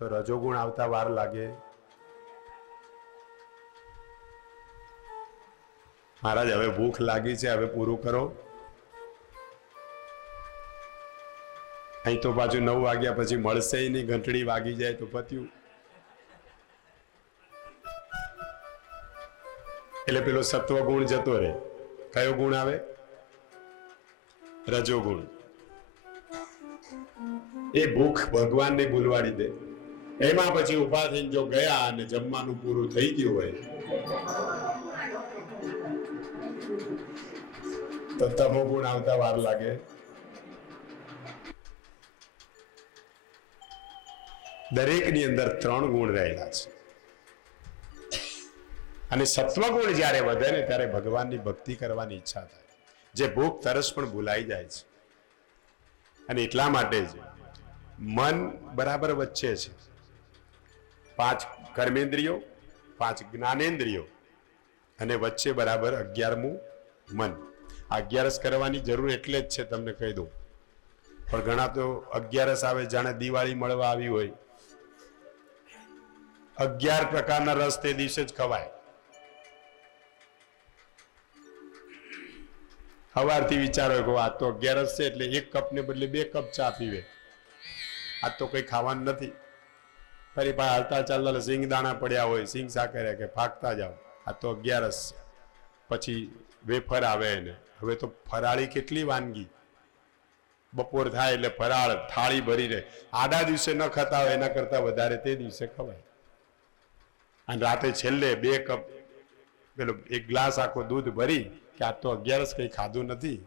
તો રજોગુણ આવતા વાર લાગે. મહારાજ હવે ભૂખ લાગી છે, હવે પૂરું કરો. અહીં તો પાછું 9 વાગ્યા પછી મળશે નહીં, ઘંટડી વાગી જાય તો પત્યું. એટલે પેલો સત્વ ગુણ જતો રહે. કયો ગુણ આવે? રજોગુણ. એ ભૂખ ભગવાનને ભૂલવાડી દે. એમાં પછી ઉભા થઈને જો ગયા અને જમવાનું પૂરું થઈ ગયું હોય તો તમો ગુણ આવતા વાર લાગે. દરેકની અંદર 3 ગુણ રહેલા છે. અને સત્વગુણ જ્યારે વધે ને ત્યારે ભગવાનની ભક્તિ કરવાની ઈચ્છા થાય. જે ભૂખ તરસ પણ ભૂલાઈ જાય છે. અને એટલા માટે જ મન બરાબર વચ્ચે છે. 5 કર્મેન્દ્રિયો, 5 જ્ઞાનેન્દ્રિયો અને વચ્ચે બરાબર 11મું મન. 11 કરવાની જરૂર એટલે જ છે, તમને કહી દઉં. પણ ઘણા તો 11 આવે જાણે દિવાળી મળવા આવી હોય. 11 પ્રકારના રસ તે દિવસે જ ખવાય. સવારથી વિચારો કે આ તો 11 છે એટલે 1 કપ ને બદલે 2 કપ ચા પીવે. આ તો કઈ ખાવાનું નથી. ફરી પાછા હાલતા ચાલતા સિંગ દાણા પડ્યા હોય, સિંગ સાકર કે ફાકતા જાઓ. આ તો 11 છે. પછી વેફર આવે ને હવે તો ફરાળી કેટલી વાનગી. બપોર થાય એટલે ફરાળ થાળી ભરી રહે. આડા દિવસે ન ખાતા હોય એના કરતા વધારે તે દિવસે ખવાય. અને રાતે છેલ્લે 2 કપ પેલો 1 ગ્લાસ આખો દૂધ ભરી કે આ તો 11 કઈ ખાધું નથી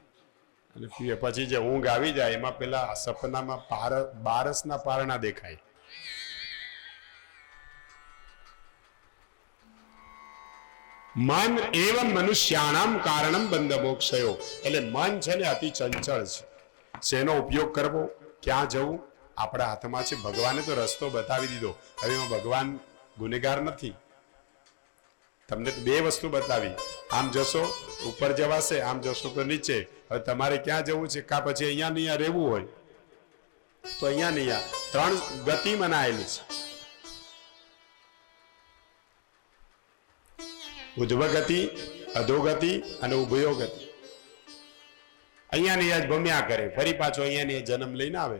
અને પીએ. પછી જે ઊંઘ આવી જાય એમાં પેલા સપનામાં બારસના પારણા દેખાય. મન એવં મનુષ્યાણામ કારણમ બંધ મોક્ષયો. એટલે મન છે ને અતિ ચંચળ છે. શેનો ઉપયોગ કરવો, ક્યાં જવું, આપણા હાથમાં છે. ભગવાને તો રસ્તો બતાવી દીધો. હવે એમાં ભગવાન ગુનેગાર નથી. તમને 2 વસ્તુ બતાવી. આમ જશો ઉપર જવાશે, આમ જશો તો નીચે. હવે તમારે ક્યાં જવું છે? કા પછી અહીંયા ને અહીંયા રહેવું હોય તો અહીંયા ને અહીંયા 3 ગતિ મનાયેલી છે. ઉધ્વગતિ, અધોગતિ અને ઉભયો ગતિ. અહીંયા ને અહીંયા જ ભમ્યા કરે, ફરી પાછો અહીંયા ને જન્મ લઈને આવે.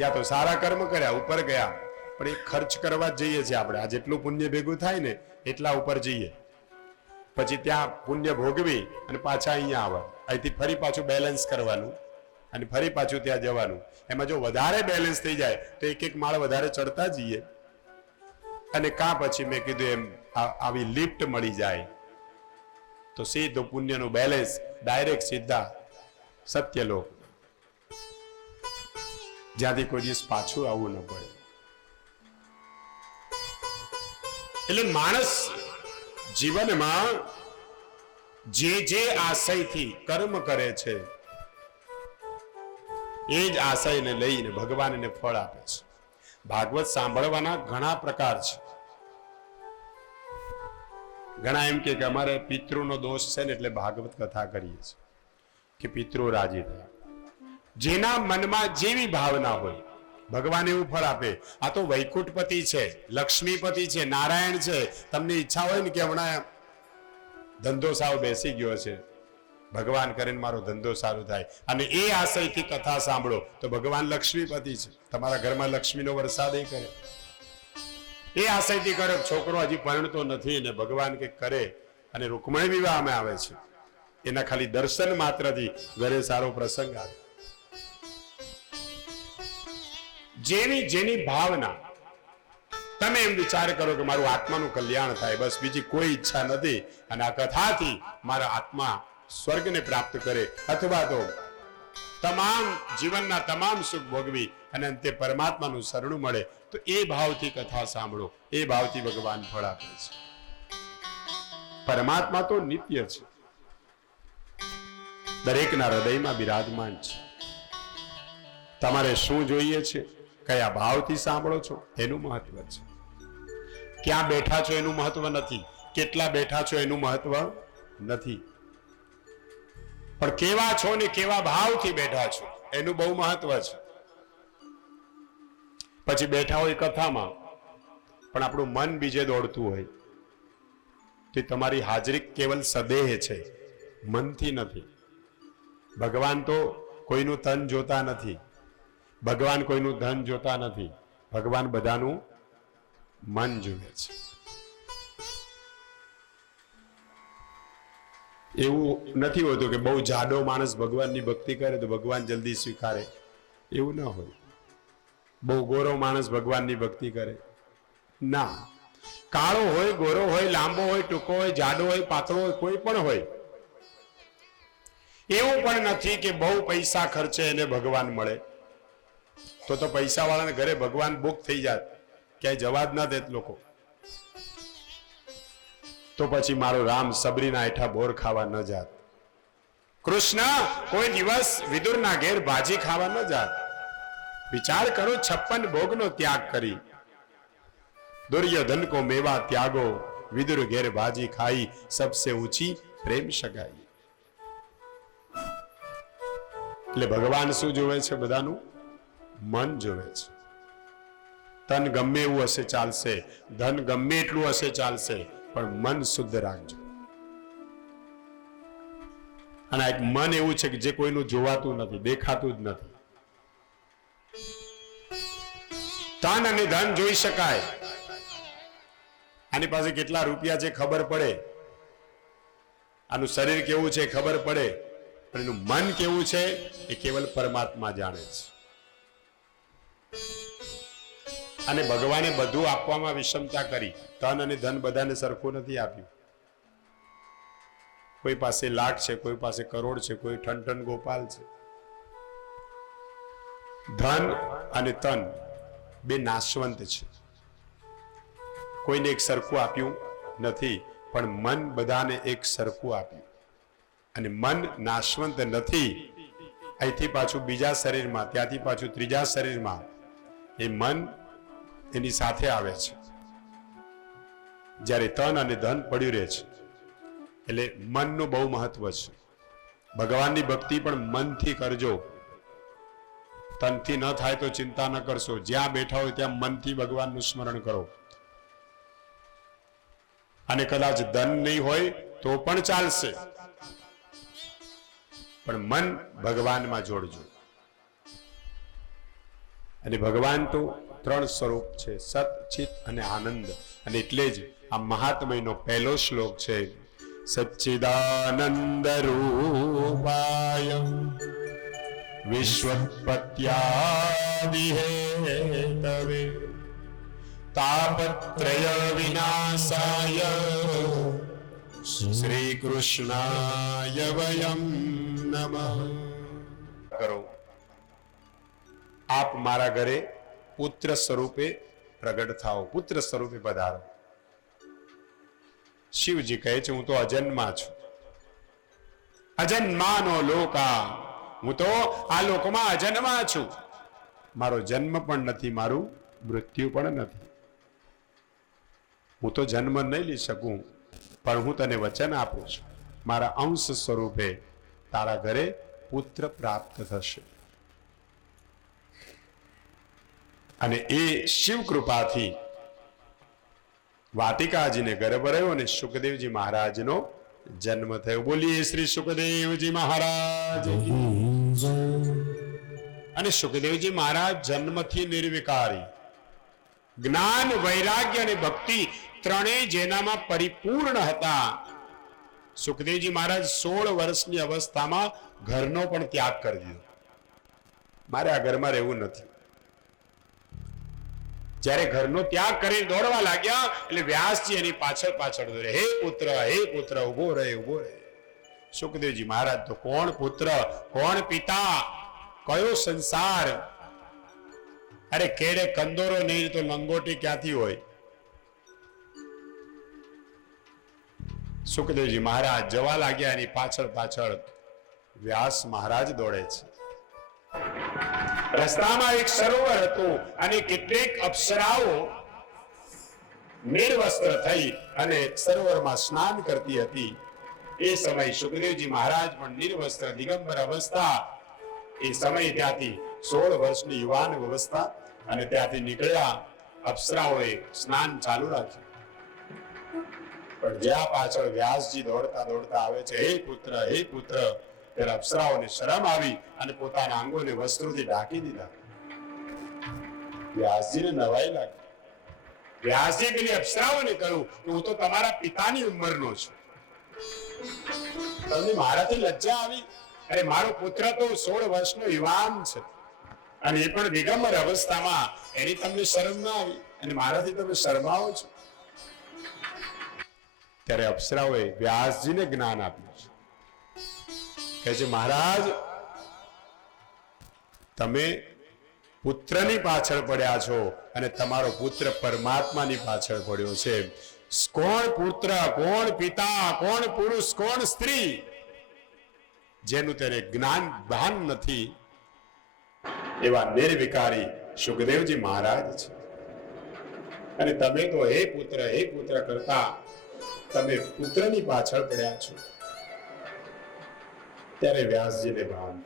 યા તો સારા કર્મ કર્યા, ઉપર ગયા, પણ એ ખર્ચ કરવા જ જઈએ છીએ આપણે. આ જેટલું પુણ્ય ભેગું થાય ને એટલા ઉપર જઈએ. પછી ત્યાં પુણ્ય ભોગવી અને પાછા અહીંયા આવે. અહીંથી ફરી પાછું બેલેન્સ કરવાનું અને ફરી પાછું ત્યાં જવાનું. એમાં જો વધારે બેલેન્સ થઈ જાય તો 1 માળ વધારે ચડતા જઈએ. અને કાં પછી મેં કીધું એમ આવી લિફ્ટ મળી જાય તો સીધું પુણ્યનું બેલેન્સ ડાયરેક્ટ સીધા સત્યલોક, જ્યાંથી કોઈ દિવસ પાછું આવવું ન પડે. એટલે માણસ જીવનમાં જે આશયથી કર્મ કરે છે એ જ આશયને લઈને ભગવાન એને ફળ આપે છે. ભાગવત સાંભળવાના ઘણા પ્રકાર છે. ઘણા એમ કે અમારે પિતૃનો દોષ છે ને એટલે ભાગવત કથા કરીએ છીએ કે પિતૃ રાજી થયા. જેના મનમાં જેવી ભાવના હોય ભગવાન એવું ફળ આપે. આ તો વૈકુંઠપતિ છે, લક્ષ્મીપતિ છે, નારાયણ છે. તમને ઈચ્છા હોય ને કે હમણાં ધંધો સાવ બેસી ગયો છે, ભગવાન કરીને મારો ધંધો સારો થાય, અને એ આશયથી કથા સાંભળો તો ભગવાન લક્ષ્મીપતિ છે. તમારા ઘરમાં લક્ષ્મીનો વરસાદ એ કરે. એ આશયથી કરે. છોકરો હજી પરણતો નથી ને ભગવાન કંઈક કરે અને રૂકમણી વિવાહમાં આવે છે, એના ખાલી દર્શન માત્રથી ઘરે સારો પ્રસંગ આવે. જેની ભાવના. તમે એમ વિચાર કરો કે મારું આત્માનું કલ્યાણ થાય, બસ બીજી કોઈ ઈચ્છા નથી, અને આ કથાથી મારા આત્મા સ્વર્ગને પ્રાપ્ત કરે અથવા તો તમામ જીવનના તમામ સુખ ભોગવી અને અંતે પરમાત્માનું શરણું મળે, તો એ ભાવથી કથા સાંભળો. એ ભાવથી ભગવાન ફળ આપે છે. પરમાત્મા તો નિત્ય છે, દરેકના હૃદયમાં બિરાજમાન છે. તમારે શું જોઈએ છે, કયા ભાવથી સાંભળો છો એનું મહત્વ છે. ક્યાં બેઠા છો એનું મહત્વ નથી, કેટલા બેઠા છો એનું મહત્વ નથી, પણ કેવા છો ને કેવા ભાવથી બેઠા છો એનું બહુ મહત્વ છે. પછી બેઠા હોય કથામાં પણ આપણું મન બીજે દોડતું હોય તો તમારી હાજરી કેવલ સદેહ છે, મનથી નથી. ભગવાન તો કોઈનું તન જોતા નથી, ભગવાન કોઈનું ધન જોતા નથી, ભગવાન બધાનું મન જુએ છે. એવું નથી હોતું કે બહુ જાડો માણસ ભગવાનની ભક્તિ કરે તો ભગવાન જલ્દી સ્વીકારે, એવું ન હોય. બહુ ગોરો માણસ ભગવાનની ભક્તિ કરે ના, કાળો હોય, ગોરો હોય, લાંબો હોય, ટૂંકો હોય, જાડો હોય, પાતળો હોય, કોઈ પણ હોય. એવું પણ નથી કે બહુ પૈસા ખર્ચે એને ભગવાન મળે, તો પૈસા વાળાને ઘરે ભગવાન બુક થઈ જાત, ક્યાંય જવા જ ના દેત લોકો. તો પછી મારો રામ સબરીના હેઠા બોર ખાવા ન જાત, કૃષ્ણ કોઈ દિવસ વિદુરના ઘેર ભાજી ખાવા ન જાત. વિચાર કરો, 56 ભોગનો ત્યાગ કરી, दुर्योधन को मेवा त्यागो, विदुर घेर भाजी खाई, सबसे ऊंची प्रेम सगाई. એટલે ભગવાન શું જોવે છે? બધાનું મન જોવે છે. તન ગમે એવું હશે ચાલશે, ધન ગમે એટલું હશે ચાલશે, પણ મન શુદ્ધ રાખજો. અને એક મન એવું છે કે જે કોઈનું જોવાતું નથી, દેખાતું જ નથી. તન અને ધન જોઈ શકાય, આની પાસે કેટલા રૂપિયા છે ખબર પડે, આનું શરીર કેવું છે ખબર પડે, પણ એનું મન કેવું છે એ કેવલ પરમાત્મા જાણે છે. અને ભગવાને બધું આપવામાં વિષમતા કરી, ધન અને ધન બધાને સરખું નથી આપ્યું. કોઈ પાસે લાખ છે, કોઈ પાસે કરોડ છે, કોઈ ઠન ગોપાલ છે. ધન અને તન બે નાશવંત છે, કોઈને એક સરખું આપ્યું નથી, પણ મન બધાને એક સરખું આપ્યું. અને મન નાશવંત નથી, અહીંથી પાછું બીજા શરીરમાં, ત્યાંથી પાછું ત્રીજા શરીરમાં એ મન એની સાથે આવે છે. જ્યારે તન અને ધન પડ્યું રહે છે, એટલે મનનું બહુ મહત્વ છે. ભગવાનની ભક્તિ પણ મનથી કરજો, તનથી ન થાય તો ચિંતા ન કરશો. જ્યાં બેઠા હોય ત્યાં મનથી ભગવાનનું સ્મરણ કરો. અને કદાચ ધન નહીં હોય તો પણ ચાલશે, પણ મન ભગવાનમાં જોડજો. અને ભગવાન તો 3 સ્વરૂપ છે, સત, ચિત અને આનંદ. અને એટલે જ આ મહાત્મયનો પહેલો શ્લોક છે, સચ્ચિદાનંદ રૂપાય વિશ્વોત્પત્યાદિ હેતવે તાપત્રય વિનાશાય શ્રી કૃષ્ણાય વયમ નમઃ. કરો, આપ મારા ઘરે પુત્ર સ્વરૂપે પ્રગટ થાઓ, પુત્ર સ્વરૂપે પધારો. શિવજી કહે છે, હું તો અજન્મા છું, અજન્માનો લોકા, હું તો આ લોકમાં અજન્મા છું. મારો જન્મ પણ નથી, મારું મૃત્યુ પણ નથી. હું તો જન્મ નહીં લઈ શકું, પણ હું તને વચન આપું છું, મારા અંશ સ્વરૂપે તારા ઘરે પુત્ર પ્રાપ્ત થશે. અને એ શિવ કૃપાથી વાટિકાજીને ગર્ભ રહ્યો અને સુખદેવજી મહારાજનો જન્મ થયો. બોલીએ શ્રી સુખદેવજી મહારાજ. અને સુખદેવજી મહારાજ જન્મથી નિર્વિકારી, જ્ઞાન, વૈરાગ્ય અને ભક્તિ ત્રણેય જેનામાં પરિપૂર્ણ હતા. સુખદેવજી મહારાજ 16 વર્ષની અવસ્થામાં ઘરનો પણ ત્યાગ કરી દીધો. મારે આ ઘરમાં રહેવું નથી. જ્યારે ઘરનો ત્યાગ કરી દોડવા લાગ્યા એટલે વ્યાસજી એની પાછળ પાછળ દોડે, હે પુત્ર, હે પુત્ર, ઉભો રહે, ઉભો રહે. સુખદેવજી મહારાજ તો કોણ પુત્ર, કોણ પિતા, કયો સંસાર? અરે કેડે કંદોરો નહીં તો લંગોટી ક્યાંથી હોય? સુખદેવજી મહારાજ જવા લાગ્યા, એની પાછળ પાછળ વ્યાસ મહારાજ દોડે છે. રસ્તામાં એક સરોવર હતું અને કેટલીક અપ્સરાઓ નિર્વસ્ત્ર થઈ અને સરોવરમાં સ્નાન કરતી હતી. એ સમય સુખદેવજી મહારાજ પણ નિર્વસ્ત્ર દિગંબર અવસ્થા. એ સમય ત્યાંથી 16 વર્ષની યુવાન અવસ્થા અને ત્યાંથી નીકળ્યા. અપ્સરાઓએ સ્નાન ચાલુ રાખ્યું. પણ જ્યાં પાછળ વ્યાસજી દોડતા દોડતા આવે છે, હે પુત્ર, હે પુત્ર, ત્યારે અપ્સરાઓને શરમ આવી અને પોતાના અંગોને વસ્ત્રોથી ઢાંકી દીધા. વ્યાસજીને નવાઈ લાગી. વ્યાસજી પેલી અપ્સરાઓને કહ્યું કે હું તો તમારા પિતાની ઉંમરનો છું, તમને મારાથી લજ્જા આવી? અરે મારો પુત્ર તો 16 વર્ષનો યુવાન છે અને એ પણ દિગંબર અવસ્થામાં, એની તમને શરમ ના આવી અને મારાથી તમે શરમાવો છો? ત્યારે અપ્સરાઓએ વ્યાસજીને જ્ઞાન આપ્યું છે. કહે છે, મહારાજ, તમે પુત્રની પાછળ પડ્યા છો અને તમારો પુત્ર પરમાત્માની પાછળ પડ્યો છે. કોણ પુત્ર, કોણ પિતા, કોણ પુરુષ, કોણ સ્ત્રી, જેનું તેને જ્ઞાન ભાન નથી, એવા નિર્વિકારી સુખદેવજી મહારાજ છે. અને તમે તો હે પુત્ર કરતા તમે પુત્રની પાછળ પડ્યા છો. ત્યારે વ્યાસજીને ભાન,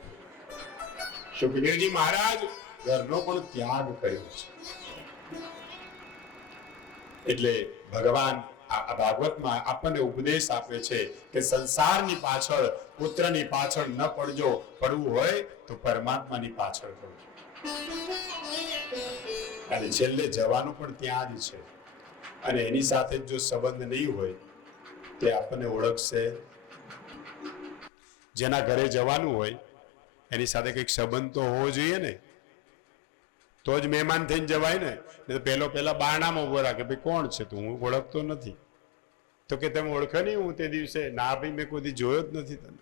સુખદેવજી મહારાજ ઘરનો પણ ત્યાગ કર્યો છે. એટલે ભગવાન આ ભાગવતમાં આપણને ઉપદેશ આપે છે કે સંસારની પાછળ, પુત્રની પાછળ ન પડજો. પડવું હોય તો પરમાત્માની પાછળ પડજો. અને છેલ્લે જવાનું પણ ત્યાં જ છે. અને એની સાથે જો સંબંધ નહીં હોય તે આપણને ઓળખશે. જેના ઘરે જવાનું હોય એની સાથે કંઈક સંબંધ તો હોવો જોઈએ ને, તો જ મહેમાન થઈને જવાય ને. પેલા બારણામાં ઉભો રાખે, ભાઈ કોણ છે તું? હું ઓળખતો નથી. તો કે તમે ઓળખો નહીં હું તે દિવસે? ના ભાઈ, મેં કોઈ જોયો જ નથી તને.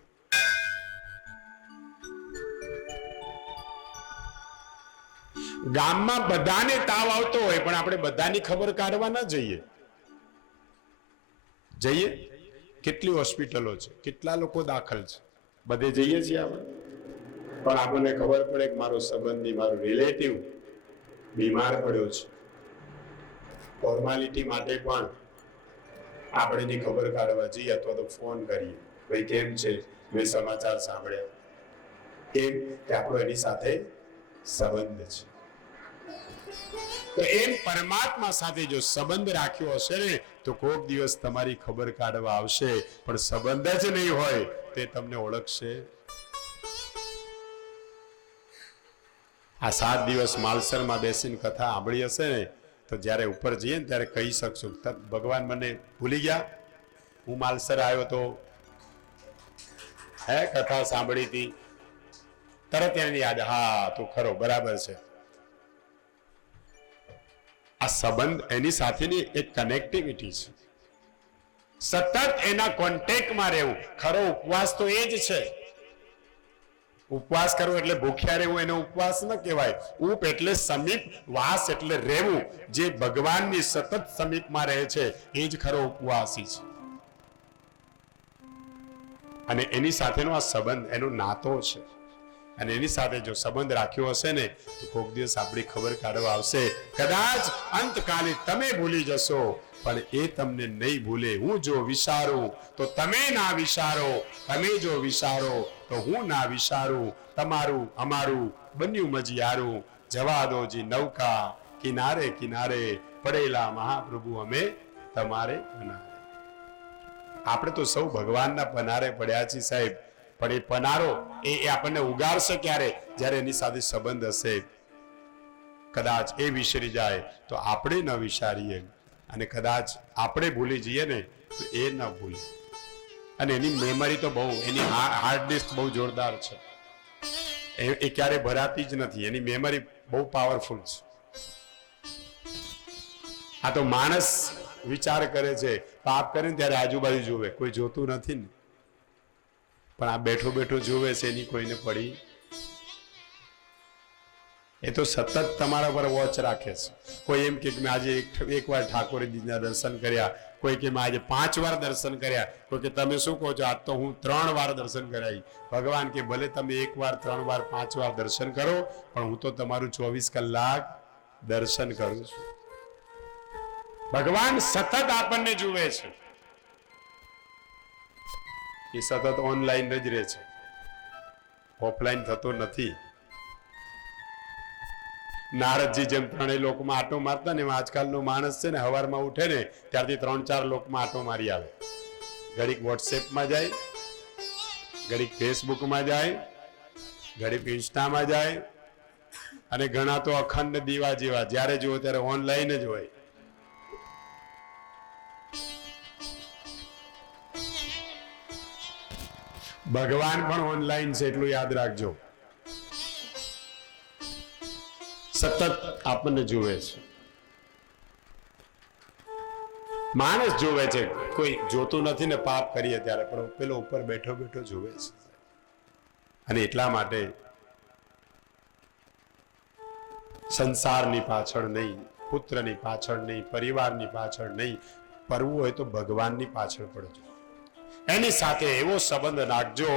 ગામમાં બધાને તાવ આવતો હોય પણ આપણે બધાની ખબર કાઢવા ના જઈએ. કેટલી હોસ્પિટલો છે, કેટલા લોકો દાખલ છે, બધે જઈએ છીએ આપણે. પણ આપણને ખબર પડે કે મારો સંબંધી, મારો રિલેટિવ બીમાર પડ્યો છે. ફોર્માલિટી માટે પણ આપણે એની ખબર કાઢવા જઈએ અથવા તો ફોન કરીએ, ભાઈ કેમ છે, મેં સમાચાર સાંભળ્યા. કેમ કે આપણો એની સાથે સંબંધ છે. તો એમ પરમાત્મા સાથે જો સંબંધ રાખ્યો હશે ને તો કોઈક દિવસ તમારી ખબર કાઢવા આવશે. પણ સંબંધ જ નહીં હોય તે તમને ઓળખશે? આ 7 દિવસ માલસરમાં બેસીને કથા સાંભળી હશે ને, તો જ્યારે ઉપર જઈએ ને ત્યારે કહી શકશું, ભગવાન મને ભૂલી ગયા, હું માલસર આવ્યો તો હે કથા સાંભળી હતી, તરત એની યાદ, હા તું ખરો, બરાબર છે. આ સંબંધ, એની સાથેની એક કનેક્ટિવિટી છે. સતત એના કોન્ટેક્ટમાં રહેવું. ખરો ઉપવાસ તો એ જ છે. ઉપવાસ કરવો એટલે ભૂખ્યા રહેવું, એનો ઉપવાસ ન કહેવાય. ઉપ એટલે સમીપ, વાસ એટલે રહેવું. જે ભગવાનની સતત સમીપમાં રહે છે એ જ ખરો ઉપવાસી છે. અને એની સાથેનો આ સંબંધ, એનો નાતો છે. અને એની સાથે જો સંબંધ રાખ્યો હશે ને તો કોઈક દિવસ આપણી ખબર કાઢવા આવશે. કદાચ અંતકાલે તમે ભૂલી જશો પણ એ તમને નહીં ભૂલે. હું જો વિચારું તો તમે ના વિચારો, તમે જો વિચારો તો હું ના વિચારું. તમારું અમારું બન્યું મજિયારું, જવા દો જી નૌકા કિનારે કિનારે, પડેલા મહાપ્રભુ અમે તમારે પનારે. આપણે તો સૌ ભગવાનના પનારે પડ્યા છીએ સાહેબ. પણ એ પનારો એ આપણને ઉગાડશે ક્યારે? જ્યારે એની સાથે સંબંધ હશે. કદાચ એ વિસરી જાય તો આપણે ન વિચારીએ, અને કદાચ આપણે ભૂલી જઈએ ને તો એ ન ભૂલે. અને એની મેમરી તો બહુ, એની હાર્ડ ડિસ્ક બહુ જોરદાર છે. એ ક્યારે ભરાતી જ નથી. એની મેમરી બહુ પાવરફુલ છે. આ તો માણસ વિચાર કરે છે, પાપ કરે ને ત્યારે આજુબાજુ જોવે, કોઈ જોતું નથી ને. પણ આ બેઠો બેઠો જોવે છે, એની કોઈને પડી. એ તો સતત તમારા પર વોચ રાખે છે. કોઈ એમ કે મેં આજે એક વાર ઠાકોરજીના દર્શન કર્યા, કોઈ કે મેં આજે 5 વાર દર્શન કર્યા, કોઈ કે તમે શું કહો છો, આજ તો હું 3 વાર દર્શન કરાવી. ભગવાન કે ભલે તમે 1 વાર, 3 વાર, 5 વાર દર્શન કરો, પણ હું તો તમારું 24 કલાક દર્શન કરું છું. ભગવાન સતત આપણને જુએ છે. એ સતત ઓનલાઈન જ રહે છે, ઓફલાઈન થતો નથી. નારદજી જેમ ત્રણેય લોકમાં આટો મારતા ને એમાં આજકાલનો માણસ છે ને સવારમાં ઉઠે ને ત્યારથી 3-4 લોકમાં આટો મારી આવે. ઘડીક વોટ્સએપમાં જાય, ઘડીક ફેસબુકમાં જાય, ઘડીક ઇન્સ્ટામાં જાય, અને ઘણા તો અખંડ દીવા જેવા જ્યારે જુઓ ત્યારે ઓનલાઈન જ હોય. ભગવાન પણ ઓનલાઈન છે એટલું યાદ રાખજો. સતત આપણને જુએ છે. માણસ જુએ છે, કોઈ જોતું નથી ને પાપ કરીએ ત્યારે, પણ પેલો ઉપર બેઠો બેઠો જુએ છે. અને એટલા માટે સંસારની પાછળ નહીં, પુત્રની પાછળ નહીં, પરિવારની પાછળ નહીં, પડવું હોય તો ભગવાનની પાછળ પડજો. એની સાથે એવો સંબંધ રાખજો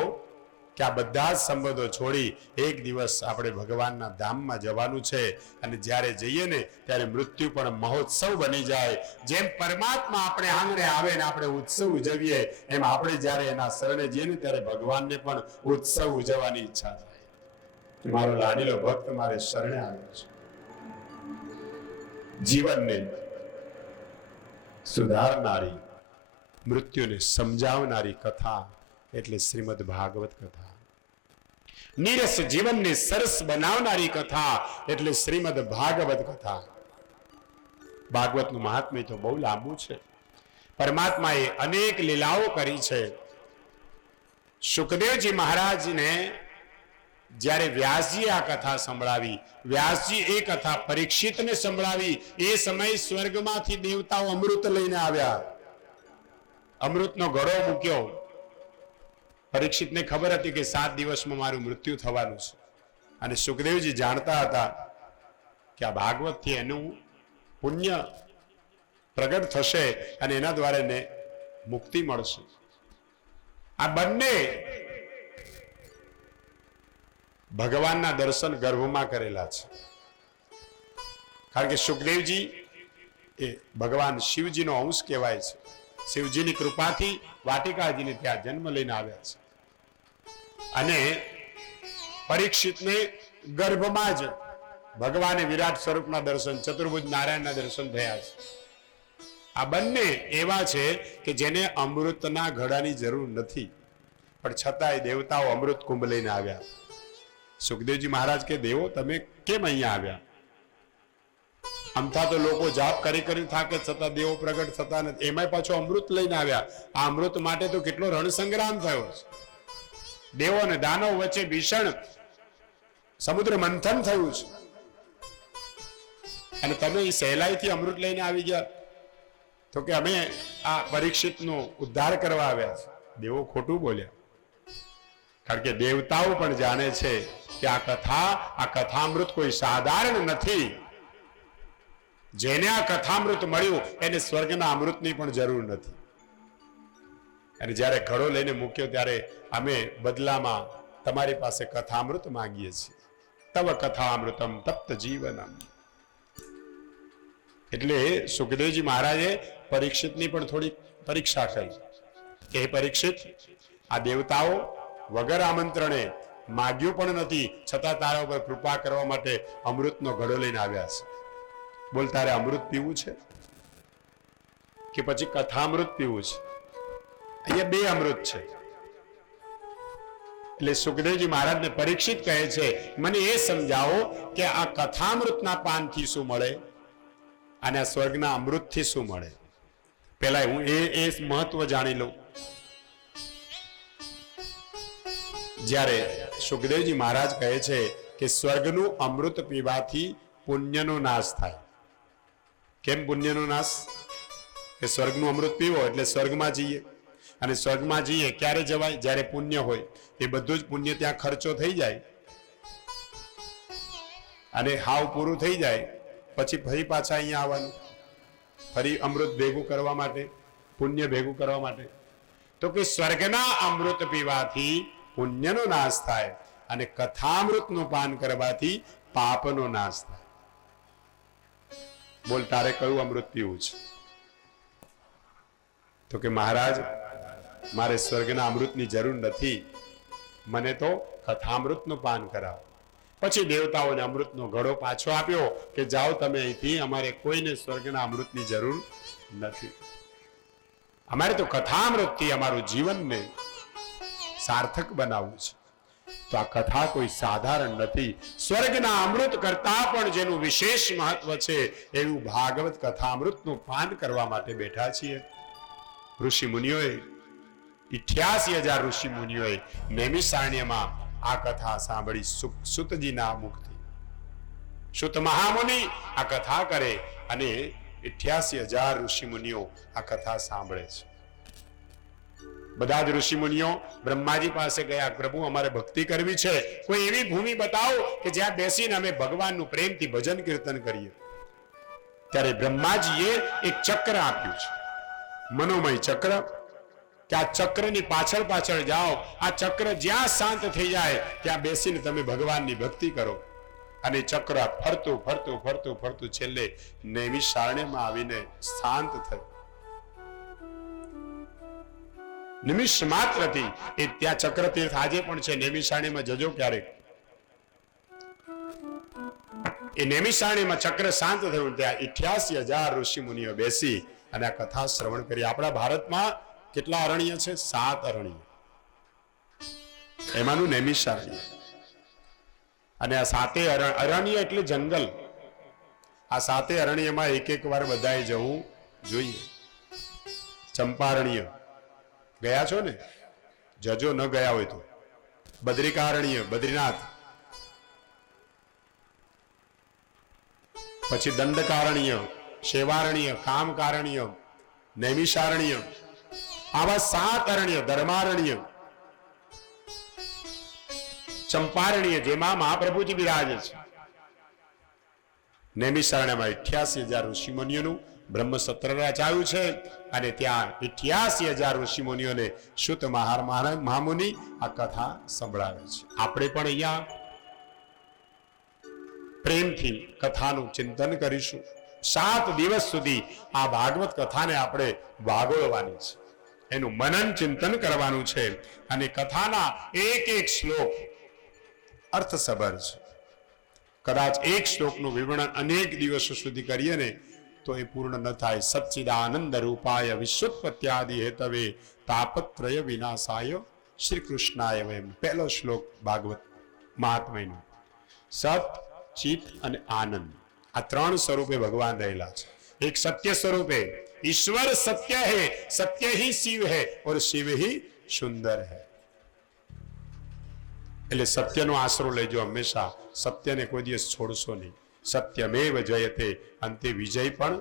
કે આ બધા જ સંબંધો છોડી એક દિવસ આપણે ભગવાનના ધામમાં જવાનું છે. અને જ્યારે જઈએ ને ત્યારે મૃત્યુ પણ મહોત્સવ બની જાય. જેમ પરમાત્મા આપણે આંગણે આવે ને આપણે ઉત્સવ ઉજવીએ, એમ આપણે જ્યારે એના શરણે જઈએ ને ત્યારે ભગવાનને પણ ઉત્સવ ઉજવવાની ઈચ્છા થાય. મારો લાડીલો ભક્ત મારે શરણે આવ્યો છે. જીવનને સુધારનારી, મૃત્યુને સમજાવનારી કથા એટલે શ્રીમદ ભાગવત કથા. નીરસ જીવનને સરસ બનાવનારી કથા એટલે શ્રીમદ ભાગવત કથા. ભાગવતનું મહાત્મ્ય તો બહુ લાંબુ છે. પરમાત્માએ અનેક લીલાઓ કરી છે. સુખદેવજી મહારાજને જ્યારે વ્યાસજી આ કથા સંભળાવી, વ્યાસજી એ કથા પરીક્ષિતને સંભળાવી, એ સમય સ્વર્ગમાંથી દેવતાઓ અમૃત લઈને આવ્યા. અમૃતનો ઘડો મૂક્યો. પરીક્ષિતને ખબર હતી કે 7 દિવસમાં મારું મૃત્યુ થવાનું છે. અને સુખદેવજી જાણતા હતા કે આ ભાગવતથી એનું પુણ્ય પ્રગટ થશે અને એના દ્વારા એને મુક્તિ મળશે. આ બંને ભગવાનના દર્શન ગર્ભમાં કરેલા છે. કારણ કે સુખદેવજી એ ભગવાન શિવજીનો અંશ કહેવાય છે. શિવજીની કૃપાથી વાટિકાજીને ત્યાં જન્મ લઈને આવ્યા છે. અને પરીક્ષિતને ગર્ભમાં જ ભગવાને વિરાટ સ્વરૂપના દર્શન, ચતુર્ભુજ નારાયણના દર્શન થયા છે. આ બંને એવા છે કે જેને અમૃતના ઘડાની જરૂર નથી, પણ છતાંય દેવતાઓ અમૃત કુંભ લઈને આવ્યા. સુખદેવજી મહારાજ કે દેવો તમે કેમ અહીંયા આવ્યા? અમથા તો લોકો જાપ કરી કરી થાકે છતાં દેવો પ્રગટ થતા નથી, એમાંય પાછો અમૃત લઈને આવ્યા. આ અમૃત માટે તો કેટલો રણસંગ્રામ થયો છે. દેવો અને દાનવ વચ્ચે ભીષણ સમુદ્ર મંથન થયું છે, અને તમે એ સહેલાઈથી અમૃત લઈને આવી ગયા. તો કે અમે આ પરીક્ષિતનો ઉદ્ધાર કરવા આવ્યા છે. દેવો ખોટું બોલ્યા. કારણ કે દેવતાઓ પણ જાણે છે કે આ કથામૃત કોઈ સાધારણ નથી. જેને આ કથામૃત મળ્યું એને સ્વર્ગના અમૃતની પણ જરૂર નથી. અને જ્યારે ઘડો લઈને મૂક્યો ત્યારે અમે બદલામાં તમારી પાસે કથામૃત માંગીએ છીએ. તવ કથામૃતમ તપ્ત જીવનમ. એટલે સુખદેવજી મહારાજે પરીક્ષિતની પણ થોડી પરીક્ષા કરી કે પરીક્ષિત, આ દેવતાઓ વગર આમંત્રણે માગ્યું પણ નથી, છતાં તારા ઉપર કૃપા કરવા માટે અમૃતનો ઘડો લઈને આવ્યા છે. બોલ, તારે અમૃત પીવું છે કે પછી કથામૃત પીવું છે? અહીંયા 2 અમૃત છે. એટલે સુખદેવજી મહારાજને પરીક્ષિત કહે છે, મને એ સમજાવો કે આ કથામૃતના પાનથી શું મળે અને આ સ્વર્ગના અમૃતથી શું મળે. પેલા હું એ મહત્વ જાણી લઉં. જ્યારે સુખદેવજી મહારાજ કહે છે કે સ્વર્ગનું અમૃત પીવાથી પુણ્યનો નાશ થાય. કેમ પુણ્યનો નાશ? કે સ્વર્ગનું અમૃત પીવો એટલે સ્વર્ગમાં જઈએ, અને સ્વર્ગમાં જઈએ ક્યારે જવાય? જ્યારે પુણ્ય હોય. એ બધું જ પુણ્ય ત્યાં ખર્ચો થઈ જાય અને હાવ પૂરું થઈ જાય પછી ફરી પાછા અહીંયા આવવાનું, ફરી અમૃત ભેગું કરવા માટે, પુણ્ય ભેગું કરવા માટે. તો કે સ્વર્ગના અમૃત પીવાથી પુણ્યનો નાશ થાય અને કથામૃતનું પાન કરવાથી પાપનો નાશ થાય. બોલ, તારે કયું અમૃત પીવું છે? તો કે મહારાજ, મારે સ્વર્ગના અમૃતની જરૂર નથી, મને તો કથામૃતનું પાન કરાવો. પછી દેવતાઓને અમૃતનો ઘડો પાછો આપ્યો કે જાઓ તમે અહીંથી, અમારે કોઈને સ્વર્ગના અમૃતની જરૂર નથી, અમારે તો કથામૃતથી અમારું જીવનને સાર્થક બનાવવું છે. તો આ કથા કોઈ સાધારણ નથી. સ્વર્ગના અમૃત કરતા પણ જેનું વિશેષ મહત્વ છે એવું ભાગવત કથામૃતનું પાન કરવા માટે બેઠા છીએ. ઋષિ મુનિઓએ 88,000 ઋષિ મુનિઓએ નૈમિષારણ્યમાં આ કથા સાંભળી. સુતજીના મુખથી સુત મહામુનિ આ કથા કરે અને 88,000 ઋષિ મુનિઓ આ કથા સાંભળે છે. બધા જ ઋષિ મુનિઓ બ્રહ્માજી પાસે ગયા, પ્રભુ અમારે ભક્તિ કરવી છે, કોઈ એવી ભૂમિ બતાવો કે જ્યાં બેસીને અમે ભગવાનનું પ્રેમથી ભજન કીર્તન કરીએ. ત્યારે બ્રહ્માજીએ એક ચક્ર આપ્યું છે, મનોમય ચક્ર, કે આ ચક્રની પાછળ પાછળ જાઓ, આ ચક્ર જ્યાં શાંત થઈ જાય ત્યાં બેસીને તમે ભગવાનની ભક્તિ કરો. અને ચક્ર ફરતું ફરતું ફરતું ફરતું છેલ્લે નૈમિષારણ્યમાં આવીને શાંત થયું. નિમિષ માત્રથી એ ત્યાં ચક્ર તીર્થ આજે પણ છે. નૈમિષારણ્યમાં જજો ક્યારેક. એ નૈમિષારણ્યમાં ચક્ર શાંત થયું ત્યાં 88,000 ઋષિ મુનિઓ બેસી અને આ કથા શ્રવણ કરી. આપણા ભારતમાં કેટલા અરણ્ય છે? 7 અરણ્ય, એમાંનું નૈમિષારણ્ય. અને આ 7 અરણ્ય એટલે જંગલ. આ 7 અરણ્યમાં એક વાર બધાએ જવું જોઈએ. ચંપારણ્ય ગયા છો ને? જજો, ન ગયા હોય તો. બદ્રિકારણ્ય, બદ્રીનાથ. પછી દંડકારણ્ય, શેવારણ્ય, કામકારણ્ય, નૈમિષારણ્ય. આવા 7 અરણ્ય. ધર્મારણ્ય, ચંપારણ્ય જેમાં મહાપ્રભુજી બિરાજે છે. નૈમિષારણ્યમાં 88,000 ઋષિ મુનિઓનું બ્રહ્મ સત્ર રચાયું છે. અને ત્યાં 88,000 ઋષિ મુનિઓને શુત મહામુનિ આ કથા સંભળાવે છે. આપણે પણ અહીંયા પ્રેમથી કથાનું ચિંતન કરીશું. 7 દિવસ સુધી આ ભાગવત કથાને આપણે વાગોળવાની છે, એનું મનન ચિંતન કરવાનું છે. અને કથાના એક એક શ્લોક અર્થસભર છે. કદાચ એક શ્લોકનું વિવરણ અનેક દિવસો સુધી કરીએ ને તો એ પૂર્ણ ન થાય. સચ્ચિદાનંદ રૂપાય વિશ્વોત્પત્યાદિ હેતવે તાપત્રય વિનાશાય શ્રી કૃષ્ણાય વયમ. પહેલો શ્લોક ભાગવત મહાત્મ્યનો. સત, ચિત અને આનંદ, આ 3 સ્વરૂપે ભગવાન રહેલા છે. એક સત્ય સ્વરૂપે, ઈશ્વર સત્ય હૈ, સત્ય ही शिव है और शिव ही सुंदर है. એટલે સત્યનો આશરો લેજો હંમેશા. સત્યને કોઈ દિવસ છોડશો નહીં. સત્યમેવ જયતે, અંતે વિજય પણ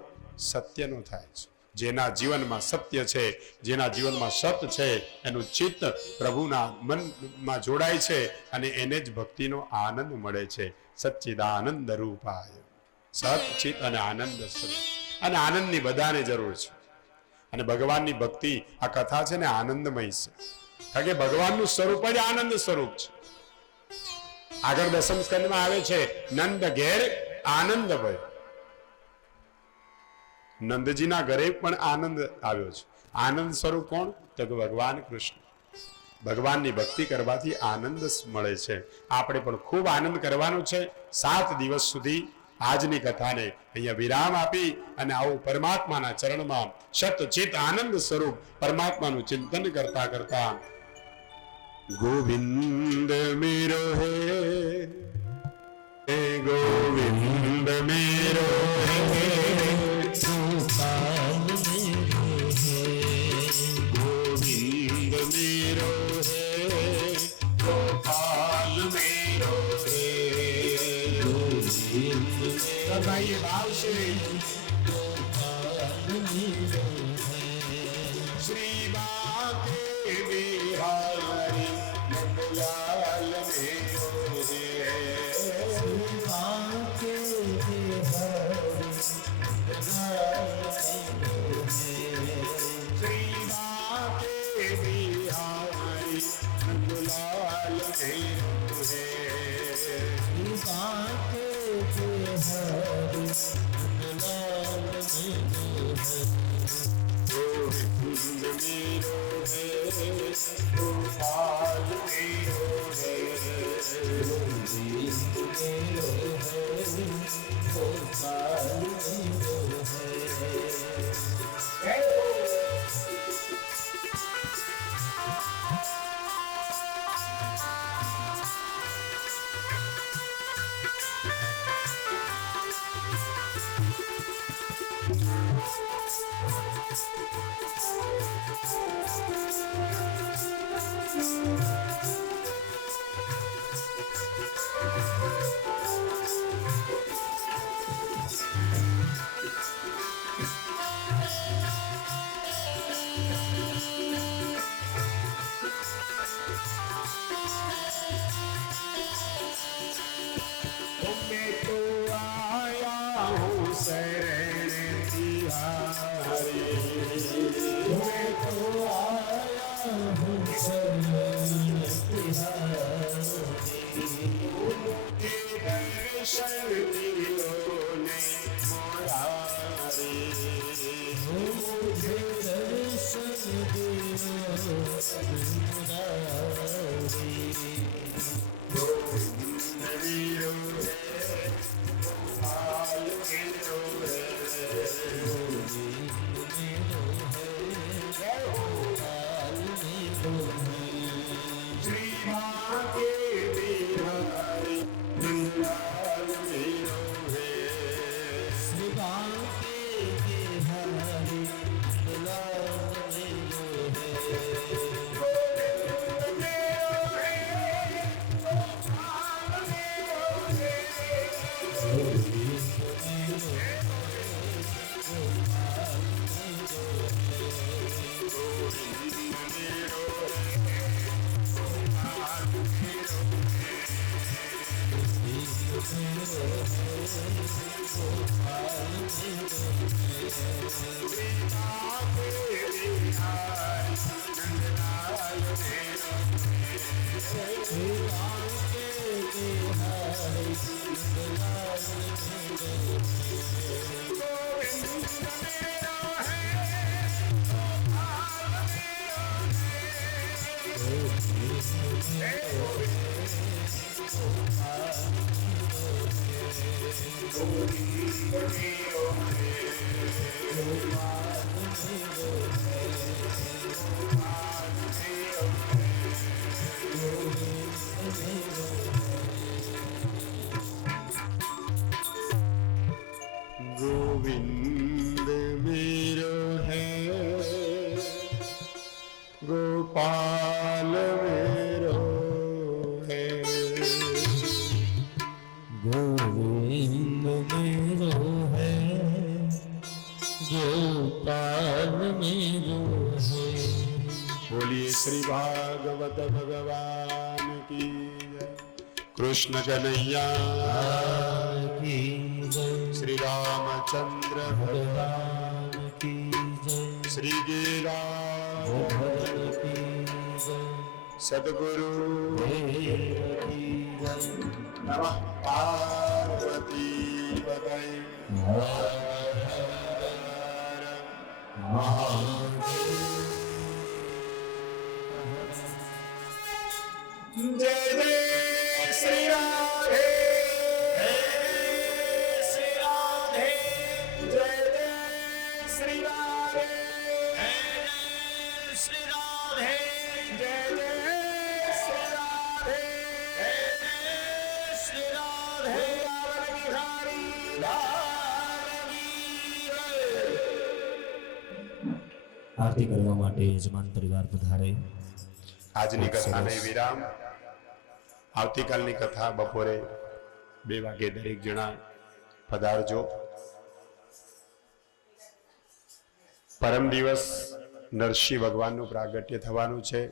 સત્યનો થાય છે. જેના જીવનમાં સત્ય છે, જેના જીવનમાં સત છે, એનું ચિત્ત પ્રભુના મનમાં જોડાય છે અને એને જ ભક્તિનો આનંદ મળે છે. સચ્ચિદાનંદ રૂપાય. સત, ચિત્ત અને આનંદ સ્વરૂપ. અને આનંદની બધાને જરૂર છે. અને ભગવાનની ભક્તિ, આ કથા છે ને આનંદમય છે. કારણ કે ભગવાનનું સ્વરૂપ જ આનંદ સ્વરૂપ છે. આગળ 10મ સ્કંદમાં આવે છે, નંદ ઘેર આનંદ ભયો. નંદજીના ઘરે પણ આનંદ આવ્યો છે. આનંદ સ્વરૂપ કોણ? તો ભગવાન કૃષ્ણ. ભગવાનની ભક્તિ કરવાથી આનંદ મળે છે. આપણે પણ ખૂબ આનંદ કરવાનો છે. 7 દિવસ સુધી આજની કથાને અહીંયા વિરામ આપી અને આવું પરમાત્માના ચરણમાં સતચિત આનંદ સ્વરૂપ પરમાત્માનું ચિંતન કરતા કરતા ગોવિંદ મેરો હે, ગોવિંદ મેરો હે, ગોવિંદ મેરો હે, ગોપાલ મેરો હે. ભાઈ ભાવ શ્રી શ્રી બાકે બિહારી નંદલાલ મેરો હે, શ્રી બાકે બિહારી શ્રી બાકે બિહારી નંદલાલ મેરો હે, શ્રી બાકે બિહારી નંદલાલ મેરો હે. गोविंद मेरो है गोपाल मेरो है गोविंद मेरो है गोपाल मेरो है। बोलिए श्री भागवत भगवान की जय। कृष्ण कन्हैया की जय। श्री रामचंद्र भगवान की जय। श्री गिरा की जय। सदगुरु देव की जय। नमः पार्वती पतये जय जय श्री राधे श्री राधे जय जय श्री राधे श्री राधे जय जय श्री राधे श्री राधे रावण बिहारी लाल की जय। આરતી કરવા માટે યજમાન પરિવાર પધારે। આજની કથાને વિરામ। આવતીકાલની કથા બપોરે 2 વાગે દરેક જણા પધારજો। પરમ દિવસ નરસિંહ ભગવાનનું પ્રાગટ્ય થવાનું છે।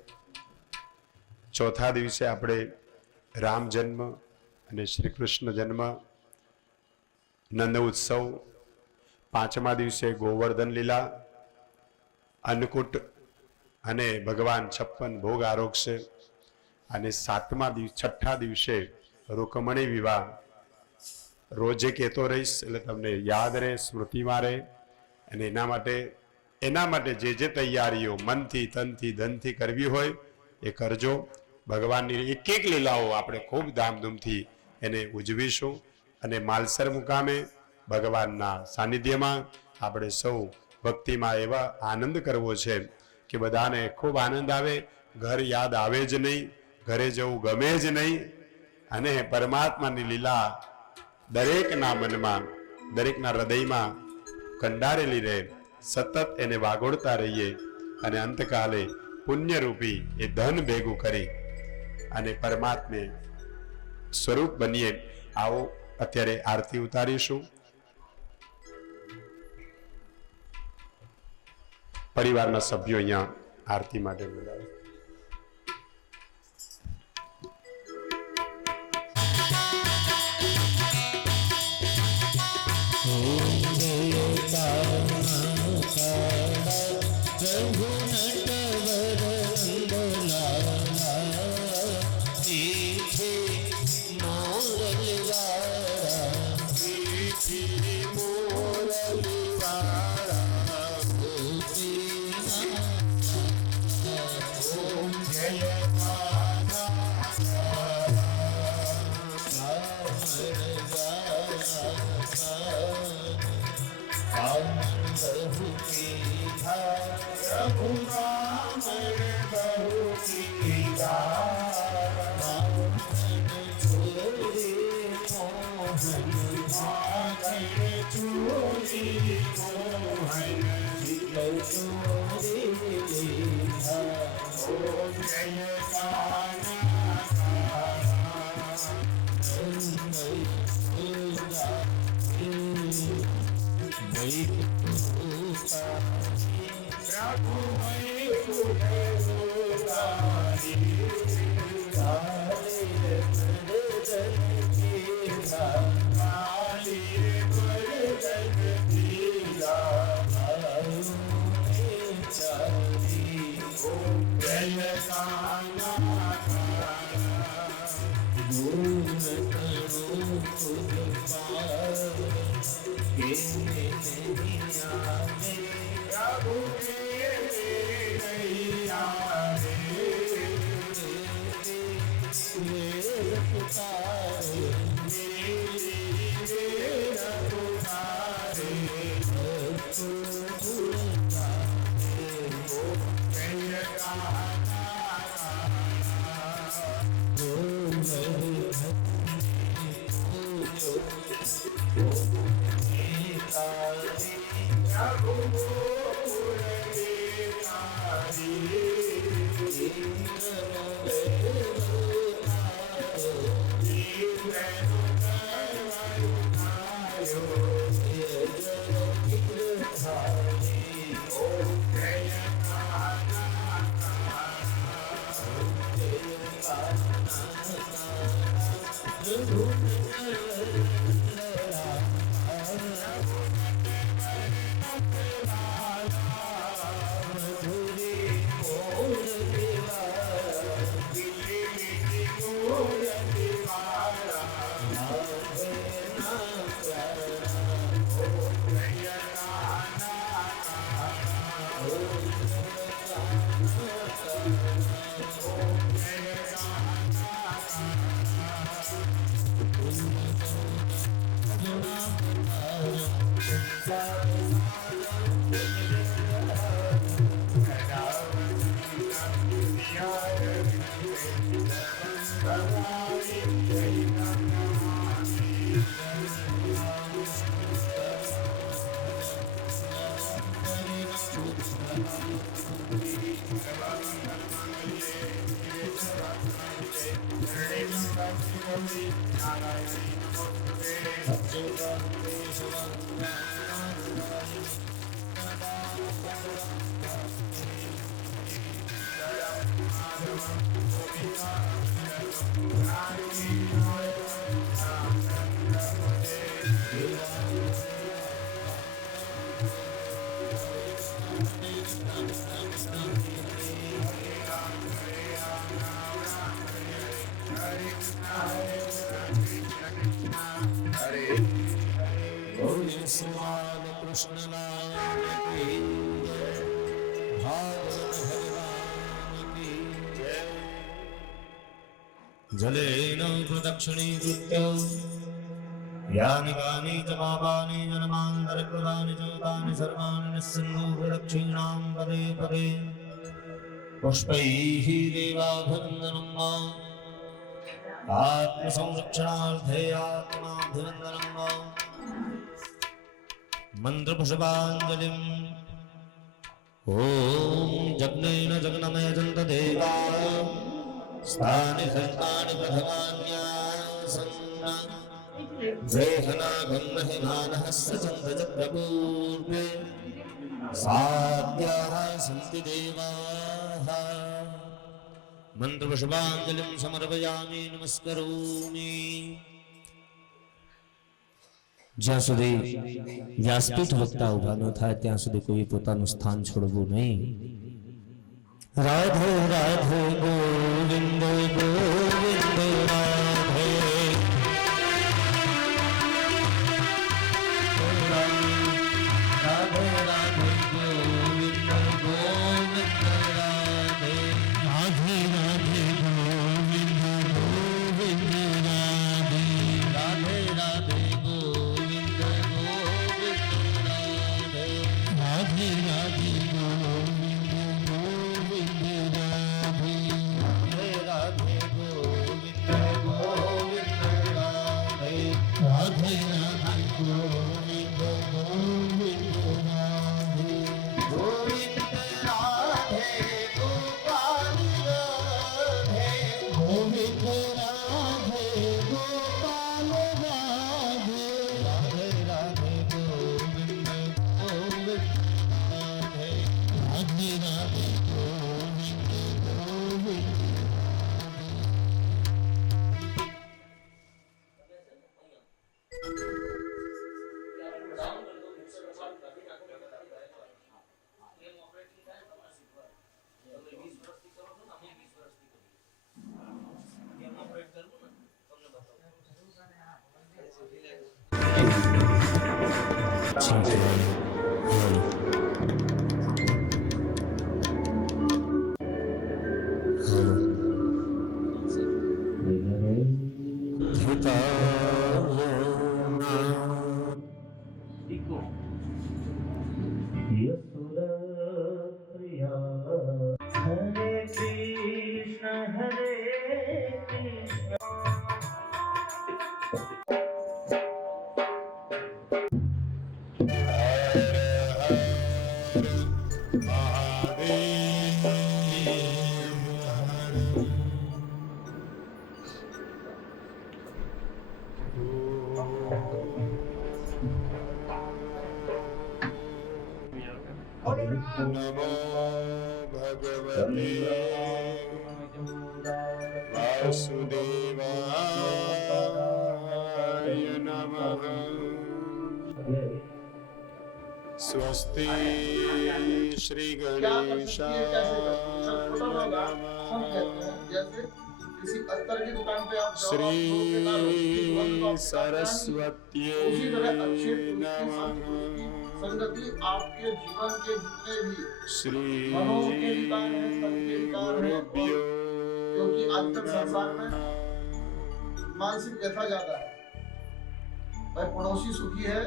ચોથા દિવસે આપણે રામ જન્મ અને શ્રી કૃષ્ણ જન્મ નંદ ઉત્સવ, પાંચમા દિવસે ગોવર્ધન લીલા, અન્નકૂટ અને ભગવાન 56 ભોગ આરોગશે અને છઠ્ઠા દિવસે રૂકમણી વિવાહ। રોજે કહેતો રહીશ એટલે તમને યાદ રહે, સ્મૃતિમાં રહે। અને એના માટે જે તૈયારીઓ મનથી, તનથી, ધનથી કરવી હોય એ કરજો। ભગવાનની એક એક લીલાઓ આપણે ખૂબ ધામધૂમથી એને ઉજવીશું અને માલસર મુકામે ભગવાનના સાનિધ્યમાં આપણે સૌ ભક્તિમાં એવા આનંદ કરવો છે કે બધાને ખૂબ આનંદ આવે, ઘર યાદ આવે જ નહીં, ઘરે જવું ગમે જ નહીં અને પરમાત્માની લીલા દરેકના મનમાં, દરેકના હૃદયમાં કંડારેલી રહે। સતત એને વાગોળતા રહીએ અને અંતકાલે પુણ્યરૂપી એ ધન ભેગું કરી અને પરમાત્મે સ્વરૂપ બનીએ। આવો અત્યારે આરતી ઉતારીશું। પરિવારના સભ્યો અહીંયા આરતી માટે બોલાવે। પ્રભુ નટવર ભગવાન કૃષ્ણલાલ કી જય. ભાગવત ભગવાન કી જય. જલેન પ્રદક્ષિણીકૃત્ય યાનિ કાનિ ચ પાપાનિ જન્માંતરકૃતાનિ ચ તાનિ સર્વાણિ નિસ્સિન્ધુ પ્રદક્ષિણાં પદે પદે પુષ્પૈઃ દેવાભિવંદનम् આત્મસંરક્ષણાર્થે આત્માભિવંદનम् મંત્રપુષ્પાંજલિ. ઓમ જગ્નેન જગ્નમયજંત દેવા સ્થાનિ સંતાનિ પ્રથમાન્યાસન્ના દેહના ગંધહિમાનઃ સચંત ચક્રપૂર્વે સાદ્યાઃ સંતિ દેવાઃ. મંત્રપુષ્પાંજલિ સમર્પયામિ નમસ્કરોમિ. જ્યાં સુધી વ્યાસપીઠ વક્તા ઉભા ન થાય ત્યાં સુધી કોઈ પોતાનું સ્થાન છોડવું નહીં. રાધે રાધે ગોવિંદ ગોવિંદ રાધે. રાધે રાધે ગોવિંદ ગોવિંદ રાધે. રાધે રાધે ગોવિંદ ગોવિંદ રાધે. રાધે રાધે ગોવિંદ ગોવિંદ રાધે. રાધે રાધે ગોવિંદ ગોવિંદ રાધે. રાધે રાધે ગોવિંદ ગોવિંદ રાધે. રાધે રાધે ગોવિંદ ગોવિંદ રાધે. ગોવિંદ રાધે ગોપાલ રાધે. ગોવિંદ રાધે ગોપાલ રાધે. રાધે રાધે ગોવિંદ ગોવિંદ રાધે. રાધે રાધે ગોવિંદ ગોવિંદ. નમો ભગવતે વાસુદેવાય નમઃ. સ્વસ્તિ શ્રી ગણેશાય નમઃ. किसी अत्तर की दुकान पे आप जाओ, श्री सरस्वत्यै नमः. संगति आपके जीवन के जितने भी श्री मनो के विकार हैं, सब के विकार हैं, गुरुभ्यो क्योंकि आज तक संसार में मानसिक व्यथा ज्यादा है। भाई पड़ोसी सुखी है,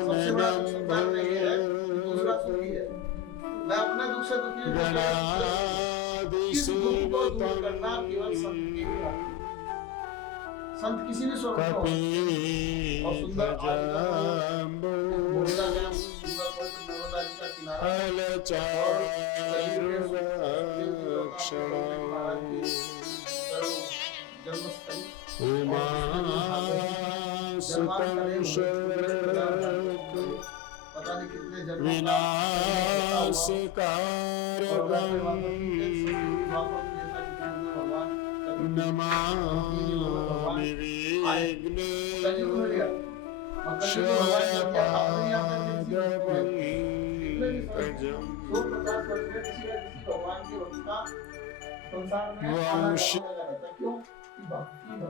सबसे बड़ा दुख संसार में ये है कि दूसरा सुखी है। मैं अपने दुख से दुखी हूँ, इस दुख को दूर करना केवल संत की कृपा है। संत किसी भी स्वरूप में हो और सुंदर नर्मदा जी का किनारा जन्मस्थली पता नहीं कितने जन्म नमामि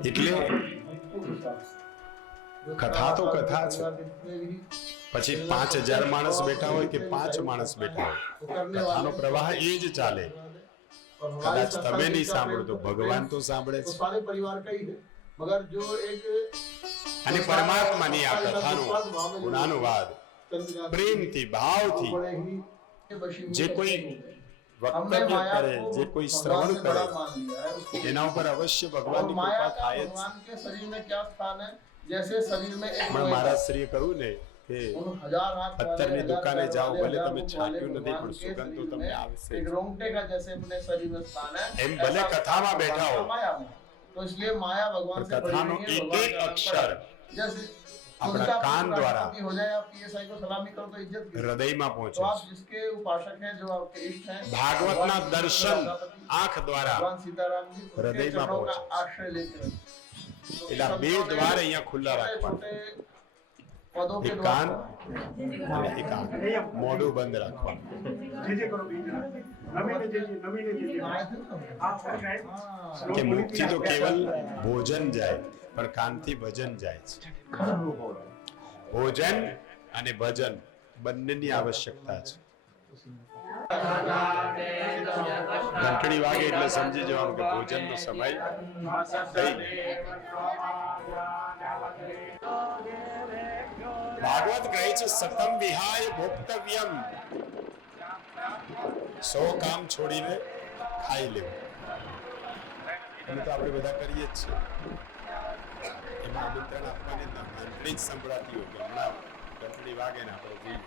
એટલે કથા તો કથા છે. પછી 5000 માણસ બેઠા હોય કે 5 માણસ બેઠા હોય, કથાનો પ્રવાહ એ જ ચાલે. કદાચ તમે નહીં સાંભળો તો ભગવાન તો સાંભળે છે. सारे परिवार का ही है, मगर जो एक અને પરમાત્માની આ કથાનો ગુણાનુવાદ પ્રેમથી ભાવથી જે કોઈ વક્તવ્ય કરે, જે કોઈ શ્રવણ કરે, એના ઉપર અવશ્ય ભગવાનની કૃપા થાય જ. भगवान के शरीर में क्या स्थान है, जैसे शरीर में एक હમણાં મહારાજ શ્રીએ કહ્યું ને કે उन हजार हाथ અત્યારની वाले, દુકાને हजार જાઓ, वाले, ભલે हजार તમે मुख છાંટ્યું वाले નથી, પણ भगवान के સુગંધ તો शरीर તમને में આવશે एक જ. रोंगटे का जैसे अपने शरीर में स्थान है, એમ ભલે ऐसा કથામાં બેઠા હો, माया में। तो इसलिए माया भगवान પણ से बड़ी કથાનો नहीं है, એક भगवान એક का અક્ષર जैसे આપણા उनका કાન દ્વારા राष्ट्रपति हो जाए, आप पीएसआई को सलामी करो तो इज्जत की। હૃદયમાં तो પહોંચે आप છે. जिसके उपासक हैं, जो आपके इष्ट हैं, ભાગવતના भगवान દર્શન राष्ट्रपति, આંખ દ્વારા भगवान सीताराम जी, उनके હૃદયમાં चरणों का પહોંચે. आश्रय लेकर तो એટલે આ બે દ્વાર અહીંયા ખુલ્લા રાખવાના. छोटे पदों के એક द्वार કાન અને એક આંખ, મોઢું બંધ રાખવાનું. કે મુખથી તો કેવલ ભોજન જાય, પણ કાનથી ભજન જાય છે. ભોજન અને ભજન બંનેની આવશ્યકતા છે. ઘંટડી વાગે એટલે સમજી જવાનું કે ભોજનનો સમય થઈ ગયો. ભાગવત કહે છે સતમ વિહાય ભોક્તવ્યમ, 100 કામ છોડીને ખાઈ લેવું. અને તો આપણે બધા કરીએ જ છીએ. એમાં આમંત્રણ આપવાની ઘંટડી જ સંભળાતી હોય કે હમણાં ઘંટડી વાગે ને આપણે જઈએ.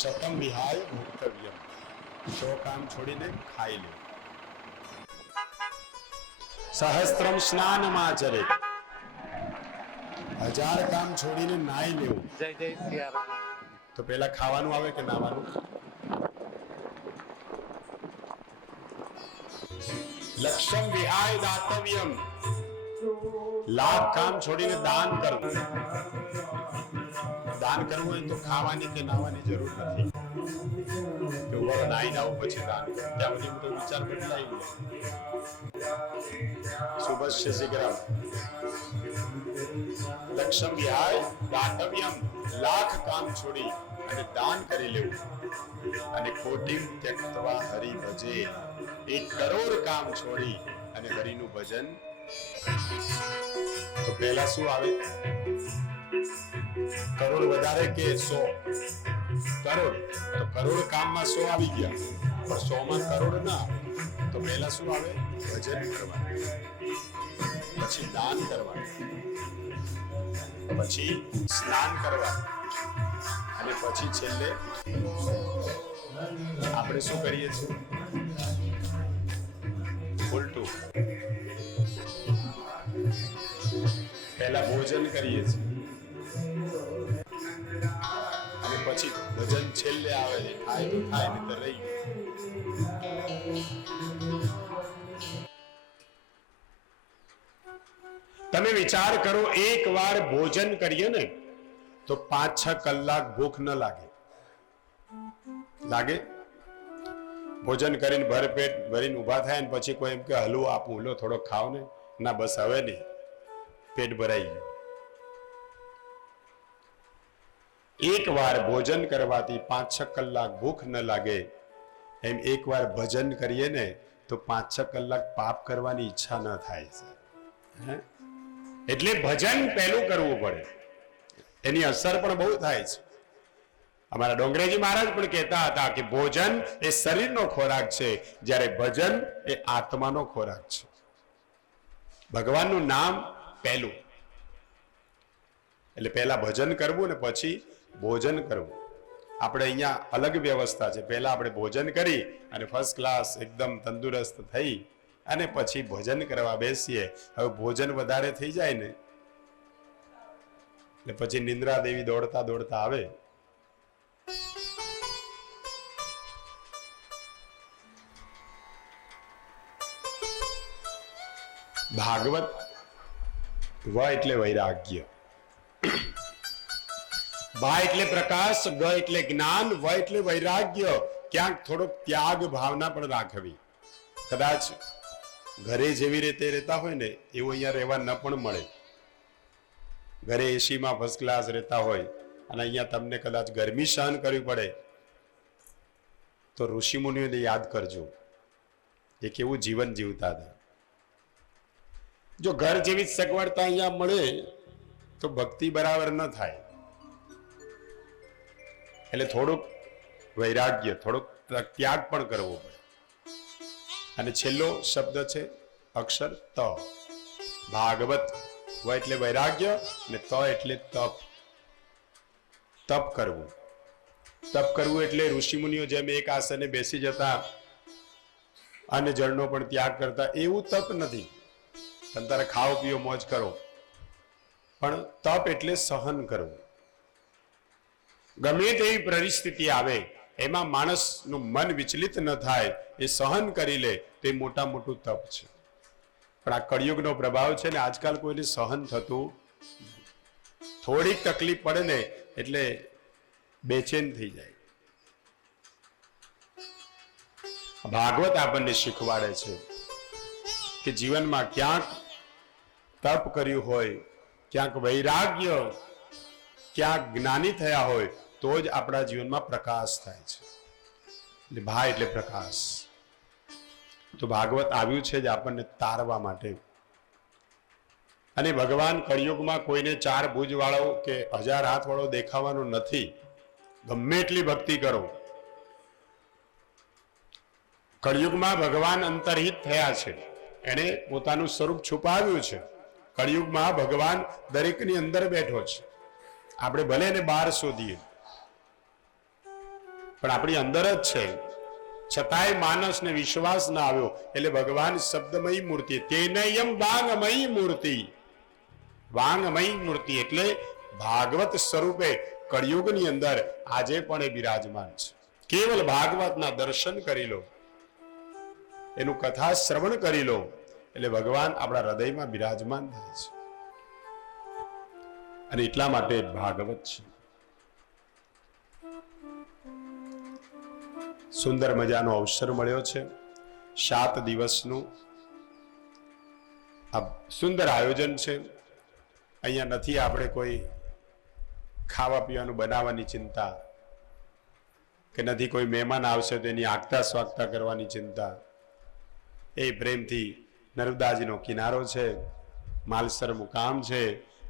સતમ વિહાય ભોક્તવ્યમ, 100 કામ છોડીને ખાઈ લેવું. સહસ્ત્રમ સ્નાનમાચરે, 1000 કામ છોડીને નાઈ લેવું. તો પેલા ખાવાનું આવે કે નાવાનું? લક્ષમ વિહાય દાતવ્યમ, 1,00,000 કામ છોડીને દાન કરવું. દાન કરવું હોય તો ખાવાની કે નાવાની જરૂર નથી કે ઉભા નાઈને આવું પછી દાન. ત્યાં બધી બધો વિચાર બદલાઈ ગયો. શુભસ્ય શીઘ્રમ. લક્ષમ વિહાય દાતવ્યમ, 1,00,000 કામ છોડી અને દાન કરી લેવું. અને કોટિમ ત્યક્તવા હરિ ભજે, 1 કરોડ કામ છોડી અને હરિનું ભજન. તો પહેલા શું આવે? કરોડ વધારે કે 100? કરોડ. તો કરોડ કામમાં 100 આવી ગયા, પણ 100 માં કરોડ ના આવે. તો પહેલા શું આવે? ભજન કરવાનું, પછી દાન કરવાનું, પછી સ્નાન કરવાનું, અને પછી છેલ્લે આપણે શું કરીએ છીએ? ઉલટું. પહેલા ભોજન કરીએ છીએ, છેલ્લે આવે છે, થાય તો થાય, નહીં તો રહી ગયું. તમે વિચાર કરો, એક વાર ભોજન કરીએ ને તો 5-6 કલાક ભૂખ ન લાગે. લાગે? ભોજન કરીને ભરપેટ ભરીને ઊભા થાય ને પછી કોઈ એમ કે હલવો આપું, લો થોડો ખાવ ને, ના બસ હવે નહીં, પેટ ભરાઈ ગયું. એક વાર ભોજન કરવાથી 5-6 કલાક ભૂખ ન લાગે, એમ એક વાર ભજન કરીએ ને તો 5-6 કલાક પાપ કરવાની ઈચ્છા ન થાય છે. એટલે ભજન પહેલું કરવું પડે, એની અસર પણ બહુ થાય છે. અમારા ડોંગરેજી મહારાજ પણ કહેતા હતા કે ભોજન એ શરીરનો ખોરાક છે, જ્યારે ભજન એ આત્માનો ખોરાક છે. ભગવાનનું નામ પહેલું, એટલે પહેલા ભજન કરવું ને પછી ભોજન કરવું. આપણે અહીંયા અલગ વ્યવસ્થા છે, પહેલા આપણે ભોજન કરી અને ફર્સ્ટ ક્લાસ એકદમ તંદુરસ્ત થઈ અને પછી ભોજન કરવા બેસીએ. હવે ભોજન વધારે થઈ જાય ને એટલે પછી નિંદ્રા દેવી દોડતા દોડતા આવે. ભાગવત વ એટલે વૈરાગ્ય, ભા એટલે પ્રકાશ, ગ એટલે જ્ઞાન, વ એટલે વૈરાગ્ય. ક્યાંક થોડોક ત્યાગ ભાવના પણ રાખવી. કદાચ ઘરે જેવી રીતે રહેતા હોય ને એવું અહીંયા રહેવા ન પણ મળે. ઘરે એસીમાં ફર્સ્ટ ક્લાસ રહેતા હોય અને અહીંયા તમને કદાચ ગરમી સહન કરવી પડે તો ઋષિ મુનિઓને યાદ કરજો એ કેવું જીવન જીવતા હતા. જો ઘર જેવી જ સગવડતા અહીંયા મળે તો ભક્તિ બરાબર ન થાય. એટલે થોડુંક વૈરાગ્ય, થોડુંક ત્યાગ પણ કરવો પડે. અને છેલ્લો શબ્દ છે અક્ષર ત. ભાગવત વ એટલે વૈરાગ્ય અને ત એટલે તપ. તપ કરવું. તપ કરવું એટલે ઋષિમુનિઓ જેમ એક આસને બેસી જતા અને જળનો પણ ત્યાગ કરતા, એવું તપ નથી. તમે તારે ખાઓ પીઓ મોજ કરો, પણ તપ એટલે સહન કરવું. ગમે તેવી પરિસ્થિતિ આવે એમાં માણસનું મન વિચલિત ન થાય, એ સહન કરી લે તે મોટા મોટું તપ છે. પણ આ કળિયુગનો પ્રભાવ છે ને, આજકાલ કોઈને સહન થતું, થોડીક તકલીફ પડે ને એટલે બેચેન થઈ જાય. ભાગવત આપણને શીખવાડે છે કે જીવનમાં ક્યાંક તપ કર્યું હોય, ક્યાંક વૈરાગ્ય, ક્યાંક જ્ઞાની થયા હોય તો જ આપણા જીવનમાં પ્રકાશ થાય છે. એટલે ભા એટલે પ્રકાશ. તો ભાગવત આવ્યું છે જ આપણને તારવા માટે. અને ભગવાન કળિયુગમાં કોઈને 4 ભુજ વાળો કે 1000 હાથ વાળો દેખાવાનો નથી. ગમે એટલી ભક્તિ કરો, કળિયુગમાં ભગવાન અંતર્હિત થયા છે, એને પોતાનું સ્વરૂપ છુપાવ્યું છે. કળિયુગમાં ભગવાન દરેકની અંદર બેઠો છે. આપણે ભલે એને બહાર શોધીએ પણ આપણી અંદર જ છે. છતાંય માણસને વિશ્વાસ ના આવ્યો એટલે ભગવાન શબ્દમયી મૂર્તિ, તેનયમ વાંગમયી મૂર્તિ. વાંગમયી મૂર્તિ એટલે ભાગવત સ્વરૂપે કળિયુગની અંદર આજે પણ એ બિરાજમાન છે. કેવલ ભાગવતના દર્શન કરી લો, એનું કથા શ્રવણ કરી લો એટલે ભગવાન આપણા હૃદયમાં બિરાજમાન થાય છે. અને એટલા માટે ભાગવત છે. સુંદર મજાનો અવસર મળ્યો છે. 7 દિવસનું આ સુંદર આયોજન છે. અહીંયા નથી આપણે કોઈ ખાવા પીવાનું બનાવવાની ચિંતા, કે નથી કોઈ મહેમાન આવશે તો એની આગતા સ્વાગતા કરવાની ચિંતા. એ પ્રેમથી નર્મદાજીનો કિનારો છે, માલસર મુકામ છે,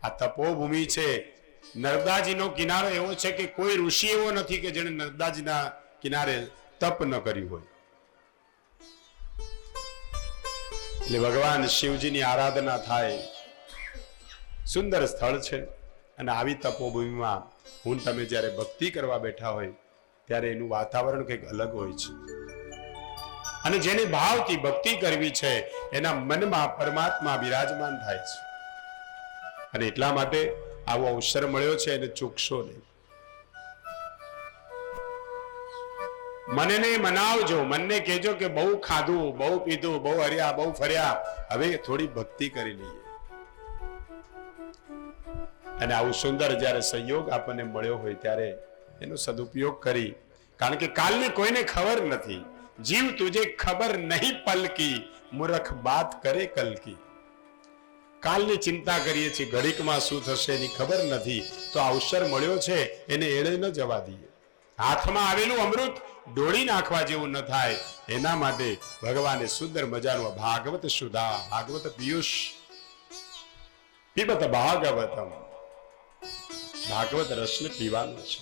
આ તપોભૂમિ છે. નર્મદાજીનો કિનારો એવો છે કે કોઈ ઋષિ એવો નથી કે જેણે નર્મદાજીના કિનારે તપ ન કર્યું હોય. એટલે ભગવાન શિવજીની આરાધના થાય, સુંદર સ્થળ છે. અને આવી તપોભૂમિમાં હું તમે જ્યારે ભક્તિ કરવા બેઠા હોય ત્યારે એનું વાતાવરણ કંઈક અલગ હોય છે. અને જેને ભાવથી ભક્તિ કરવી છે એના મનમાં પરમાત્મા બિરાજમાન થાય છે. અને એટલા માટે આવો અવસર મળ્યો છે, એને ચૂકશો નહીં. મનને મનાવજો, મનને કહેજો કે બહુ ખાધું, બહુ પીધું, બહુ હર્યા, બહુ ફર્યા, હવે થોડી ભક્તિ કરી લઈએ. અને આવું સુંદર જ્યારે સંયોગ આપણને મળ્યો હોય ત્યારે એનો સદુપયોગ કરી, કારણ કે કાલની કોઈને ખબર નથી. જીવ તુજે ખબર નહીં પલકી, મૂર્ખ બાત કરે કલકી. કાલની ચિંતા કરીએ છીએ, ઘડીકમાં શું થશે એની ખબર નથી. તો અવસર મળ્યો છે એને એળે ન જવા દઈએ. હાથમાં આવેલું અમૃત ડોળી નાખવા જેવું ન થાય એના માટે ભગવાને સુંદર મજાનું ભાગવત સુધા, ભાગવત પિયુષ પીબત ભાગવતમ, ભાગવત રસને પીવાનું છે.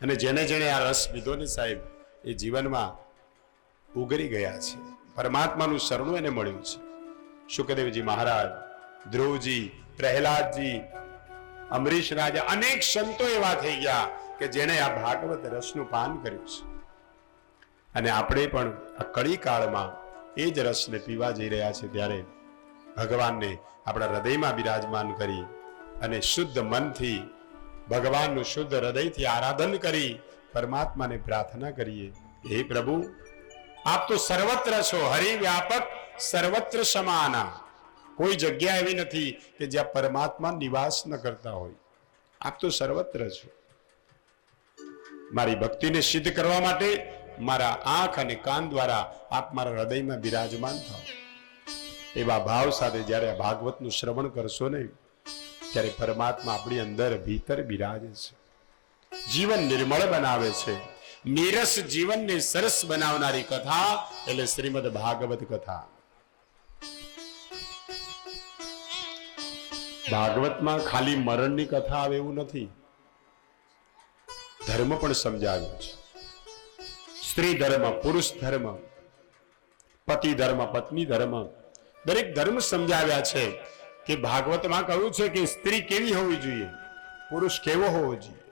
અને જેને જેને આ રસ પીધો ને સાહેબ, એ જીવનમાં ઉગરી ગયા છે. પરમાત્માનું શરણું એને મળ્યું છે. શુકદેવજી મહારાજ, ધ્રુવજી, પ્રહલાદજી, અમરીશ રાજા, અનેક સંતો એવા થઈ ગયા કે જેને આ ભાગવત રસનું પાન કર્યું છે. અને આપણે પણ આ કળી કાળમાં એ જ રસને પીવા જઈ રહ્યા છે. ત્યારે ભગવાનને આપણા હૃદયમાં બિરાજમાન કરી અને શુદ્ધ મનથી ભગવાનનું શુદ્ધ હૃદયથી આરાધન કરી પરમાત્માને પ્રાર્થના કરીએ, હે પ્રભુ, આપ તો સર્વત્ર છો, હરિવ્યાપક સર્વત્ર સમાના. કોઈ જગ્યા એવી નથી કે જ્યાં પરમાત્મા નિવાસ ન કરતા હોય. આપ તો સર્વત્ર છો. મારી ભક્તિને સિદ્ધ કરવા માટે મારા આંખ અને કાન દ્વારા આપ મારા હૃદયમાં બિરાજમાન થાઓ. એવા ભાવ સાથે જ્યારે આ ભાગવતનું શ્રવણ કરશો ને, ત્યારે પરમાત્મા આપણી અંદર ભીતર બિરાજે છે, જીવન નિર્મળ બનાવે છે. નીરસ જીવનને સરસ બનાવનારી કથા એટલે શ્રીમદ ભાગવત કથા. ભાગવતમાં ખાલી મરણની કથા આવે એવું નથી, ધર્મ પણ સમજાવ્યો છે. સ્ત્રી ધર્મ, પુરુષ ધર્મ, પતિ ધર્મ, પત્ની ધર્મ, દરેક ધર્મ સમજાવ્યા છે. કે ભાગવતમાં કહ્યું છે કે સ્ત્રી કેવી હોવી જોઈએ, પુરુષ કેવો હોવો જોઈએ,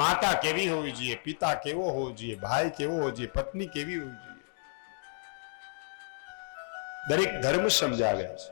માતા કેવી હોવી જોઈએ, પિતા કેવો હોવો જોઈએ, ભાઈ કેવો હોવો જોઈએ, પત્ની કેવી હોવી જોઈએ. દરેક ધર્મ સમજાવ્યા છે.